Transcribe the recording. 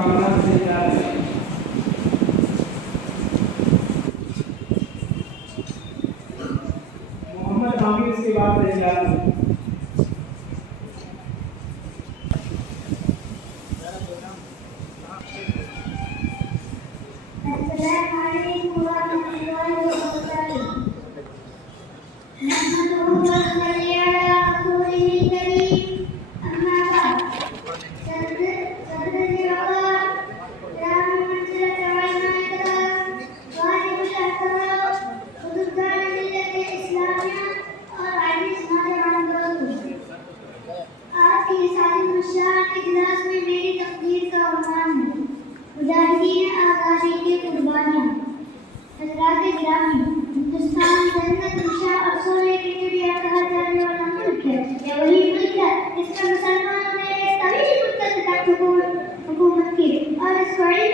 मुकाबला करने जा रहे हैं। मोहम्मद आमिर इसके बाद तैयार हैं। मुजाहिदीन आज़ादी की कुर्बानियाँ। हज़रात गिरामी, हिंदुस्तान जन्नत नशा और सोने की चिड़िया कहा जाने वाला मुल्क है। यह वही मुल्क है जिसमें मुसलमानों ने एक तवील मुद्दत तक हुकूमत की और इस बड़ी